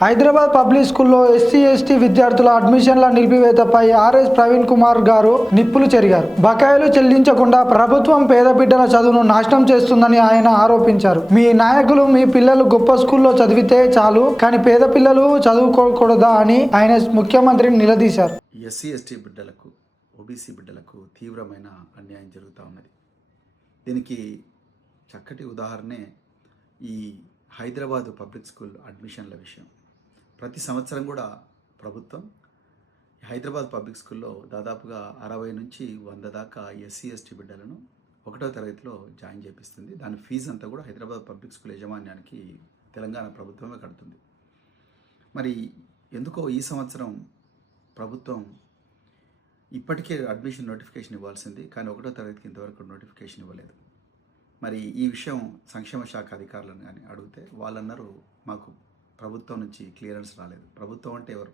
Hyderabad public స్కూల్లో SC ST విద్యార్థుల అడ్మిషన్ల నిలిపివేతపై RS Praveen Kumar గారు నిప్పులు చెరిగారు. బకాయిలు చెల్లించకుండా ప్రభుత్వం పేద బిడ్డల చదువును నాశనం చేస్తుందని ఆయన ఆరోపించారు. మీ నాయకులు మీ పిల్లలు గొప్ప స్కూల్లో చదివితే చాలు, కానీ పేద పిల్లలు చదువుకోకూడదా అని ఆయన ముఖ్యమంత్రిని నిలదీశారు. ఎస్సీ ఎస్టీ బిడ్డలకు, ఓబీసీ బిడ్డలకు తీవ్రమైన అన్యాయం జరుగుతూ ఉన్నది. దీనికి చక్కటి ఉదాహరణే ఈ హైదరాబాదు పబ్లిక్ స్కూల్ అడ్మిషన్ల విషయం. ప్రతి సంవత్సరం కూడా ప్రభుత్వం హైదరాబాద్ పబ్లిక్ స్కూల్లో దాదాపుగా 60 నుంచి 100 దాకా ఎస్సీ ఎస్టీ బిడ్డలను 1వ తరగతిలో జాయిన్ చేపిస్తుంది. దాని ఫీజు అంతా కూడా హైదరాబాద్ పబ్లిక్ స్కూల్ యాజమాన్యానికి తెలంగాణ ప్రభుత్వమే కడుతుంది. మరి ఎందుకో ఈ సంవత్సరం ప్రభుత్వం ఇప్పటికే అడ్మిషన్ నోటిఫికేషన్ ఇవ్వాల్సింది, కానీ 1వ తరగతికి ఇంతవరకు నోటిఫికేషన్ ఇవ్వలేదు. మరి ఈ విషయం సంక్షేమ శాఖ అధికారులను కానీ అడిగితే వాళ్ళన్నారు మాకు ప్రభుత్వం నుంచి క్లియరెన్స్ రాలేదు. ప్రభుత్వం అంటే ఎవరు?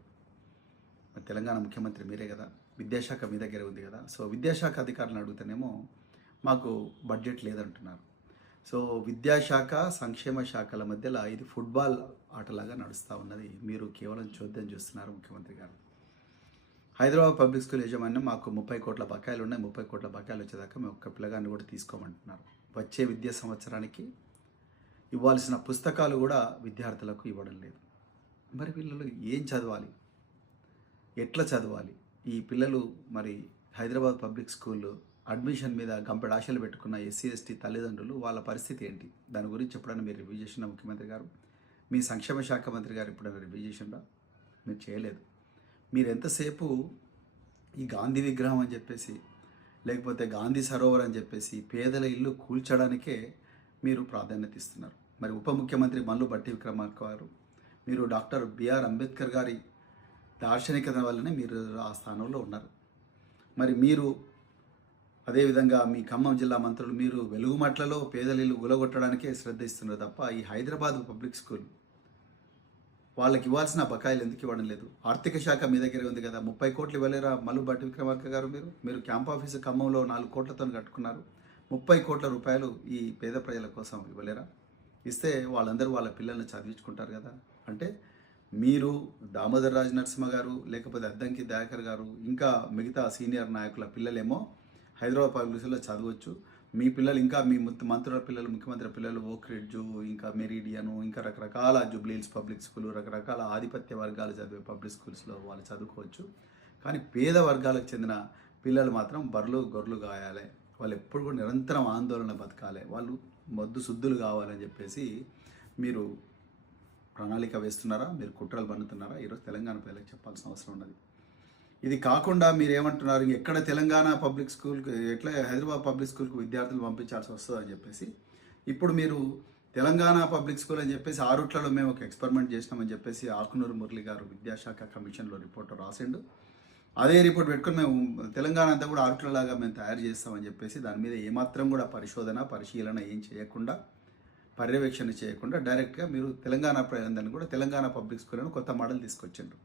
తెలంగాణ ముఖ్యమంత్రి మీరే కదా, విద్యాశాఖ మీ దగ్గర ఉంది కదా. సో విద్యాశాఖ అధికారులను అడుగుతానేమో మాకు బడ్జెట్ లేదంటున్నారు. సో విద్యాశాఖ సంక్షేమ శాఖల మధ్యలో ఇది ఫుట్బాల్ ఆటలాగా నడుస్తూ ఉన్నది. మీరు కేవలం చోద్యం చూస్తున్నారు ముఖ్యమంత్రి గారు. హైదరాబాద్ పబ్లిక్ స్కూల్ యాజమాన్యం మాకు 30 కోట్ల బకాయిలు ఉన్నాయి, 30 కోట్ల బకాయిలు వచ్చేదాకా మేము ఒక్క పిల్లగాన్ని కూడా తీసుకోమంటున్నారు. వచ్చే విద్యా సంవత్సరానికి ఇవ్వాల్సిన పుస్తకాలు కూడా విద్యార్థులకు ఇవ్వడం లేదు. మరి పిల్లలు ఏం చదవాలి, ఎట్లా చదవాలి? ఈ పిల్లలు మరి హైదరాబాద్ పబ్లిక్ స్కూల్ అడ్మిషన్ మీద గంపెడు ఆశలు పెట్టుకున్న ఎస్సీ ఎస్టీ తల్లిదండ్రులు వాళ్ళ పరిస్థితి ఏంటి? దాని గురించి ఎప్పుడైనా మీరు రివ్యూ చేసిన ముఖ్యమంత్రి గారు? మీ సంక్షేమ శాఖ మంత్రి గారు ఎప్పుడైనా రివ్యూ చేసిండా? మీరు చేయలేదు. మీరు ఎంతసేపు ఈ గాంధీ విగ్రహం అని చెప్పేసి, లేకపోతే గాంధీ సరోవర్ అని చెప్పేసి పేదల ఇల్లు కూల్చడానికే మీరు ప్రాధాన్యత ఇస్తున్నారు. మరి ఉప ముఖ్యమంత్రి మల్లు బట్టి విక్రమార్క గారు, మీరు డాక్టర్ బిఆర్ అంబేద్కర్ గారి దార్శనికత వల్లనే మీరు ఆ స్థానంలో ఉన్నారు. మరి మీరు అదేవిధంగా మీ ఖమ్మం జిల్లా మంత్రులు మీరు వెలుగుమట్లలో పేదల ఇల్లు గులగొట్టడానికే శ్రద్ధ ఇస్తున్నారు తప్ప ఈ హైదరాబాద్ పబ్లిక్ స్కూల్ వాళ్ళకి ఇవ్వాల్సిన బకాయిలు ఎందుకు ఇవ్వడం లేదు? ఆర్థిక శాఖ మీ దగ్గర ఉంది కదా, 30 కోట్లు ఇవ్వలేరా మల్లు బట్టి విక్రమార్క గారు? మీరు క్యాంప్ ఆఫీసు ఖమ్మంలో 4 కోట్లతో కట్టుకున్నారు. 30 కోట్ల రూపాయలు ఈ పేద ప్రజల కోసం ఇవ్వలేరా? ఇస్తే వాళ్ళందరూ వాళ్ళ పిల్లల్ని చదివించుకుంటారు కదా. అంటే మీరు దామోదర్ రాజ నరసింహ గారు, లేకపోతే అద్దంకి దయాకర్ గారు, ఇంకా మిగతా సీనియర్ నాయకుల పిల్లలేమో హైదరాబాద్ పబ్లిక్ స్కూల్లో చదవచ్చు. మీ పిల్లలు ఇంకా మీ మంత్రుల పిల్లలు, ముఖ్యమంత్రి పిల్లలు ఓక్ రిడ్జ్, ఇంకా మెరిడియను, ఇంకా రకరకాల జూబ్లీహిల్స్ పబ్లిక్ స్కూల్, రకరకాల ఆధిపత్య వర్గాలు చదివే పబ్లిక్ స్కూల్స్లో వాళ్ళు చదువుకోవచ్చు. కానీ పేద వర్గాలకు చెందిన పిల్లలు మాత్రం బర్రెలు గొర్రెలు కాయాలి, వాళ్ళు ఎప్పుడు కూడా నిరంతరం ఆందోళన బతకాలి, వాళ్ళు మొద్దు శుద్ధులు కావాలని చెప్పేసి మీరు ప్రణాళిక వేస్తున్నారా? మీరు కుట్రలు పన్నుతున్నారా? ఈరోజు తెలంగాణ ప్రజలకు చెప్పాల్సిన అవసరం ఉన్నది. ఇది కాకుండా మీరు ఏమంటున్నారు, ఎక్కడ తెలంగాణ పబ్లిక్ స్కూల్కి, ఎట్లా హైదరాబాద్ పబ్లిక్ స్కూల్కి విద్యార్థులు పంపించాల్సి వస్తుందని చెప్పేసి ఇప్పుడు మీరు తెలంగాణ పబ్లిక్ స్కూల్ అని చెప్పేసి 6 రూట్లలో మేము ఒక ఎక్స్పెరిమెంట్ చేసినామని చెప్పేసి ఆకునూరు మురళి గారు విద్యాశాఖ కమిషన్లో రిపోర్ట్ రాసిండు. అదే రిపోర్ట్ పెట్టుకొని మేము తెలంగాణ అంతా కూడా 6 రూట్లలాగా మేము తయారు చేస్తామని చెప్పేసి దాని మీద ఏమాత్రం కూడా పరిశీలన ఏం చేయకుండా, పర్యవేక్షణ చేయకుండా డైరెక్ట్గా మీరు తెలంగాణ ప్రజలందరినీ కూడా తెలంగాణ పబ్లిక్ స్కూల్ అని కొత్త మోడల్ తీసుకొచ్చిండ్రు.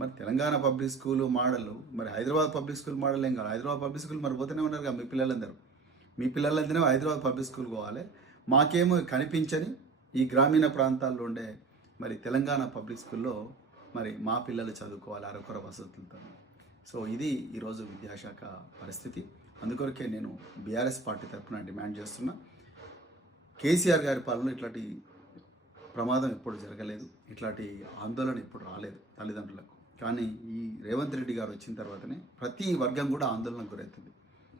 మరి తెలంగాణ పబ్లిక్ స్కూల్ మోడల్ మరి హైదరాబాద్ పబ్లిక్ స్కూల్ మోడల్ ఏం కాదు. హైదరాబాద్ పబ్లిక్ స్కూల్ మరి పోతూనే ఉన్నారు కదా మీ పిల్లలందరూ హైదరాబాద్ పబ్లిక్ స్కూల్ పోవాలి. మాకేమో కనిపించని ఈ గ్రామీణ ప్రాంతాల్లో ఉండే మరి తెలంగాణ పబ్లిక్ స్కూల్లో మరి మా పిల్లలు చదువుకోవాలి అరకొర వసతులతో. సో ఇది ఈరోజు విద్యాశాఖ పరిస్థితి. అందుకొరకే నేను బీఆర్ఎస్ పార్టీ తరఫున డిమాండ్ చేస్తున్నా, కేసీఆర్ గారి పాలనలో ఇట్లాంటి ప్రమాదం ఎప్పుడు జరగలేదు, ఇట్లాంటి ఆందోళన ఎప్పుడు రాలేదు తల్లిదండ్రులకు. కానీ ఈ రేవంత్ రెడ్డి గారు వచ్చిన తర్వాతనే ప్రతి వర్గం కూడా ఆందోళనకు గురవుతుంది.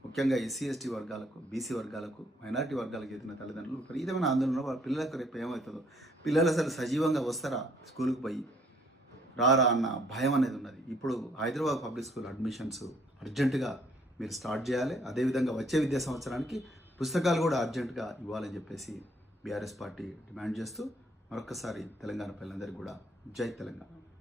ముఖ్యంగా ఎస్సీ ఎస్టీ వర్గాలకు, బీసీ వర్గాలకు, మైనారిటీ వర్గాలకు చెందిన తల్లిదండ్రులు విపరీతమైన ఆందోళన. వాళ్ళ పిల్లలకు రేపు ఏమవుతుందో, పిల్లలు అసలు సజీవంగా వస్తారా స్కూల్కి పోయి, రారా అన్న భయం అనేది ఉన్నది. ఇప్పుడు హైదరాబాద్ పబ్లిక్ స్కూల్ అడ్మిషన్స్ అర్జెంటుగా మీరు స్టార్ట్ చేయాలి. అదేవిధంగా వచ్చే విద్యా సంవత్సరానికి పుస్తకాలు కూడా అర్జెంటుగా ఇవ్వాలని చెప్పేసి బీఆర్ఎస్ పార్టీ డిమాండ్ చేస్తూ మరొకసారి తెలంగాణ ప్రజలందరికీ కూడా జై తెలంగాణ.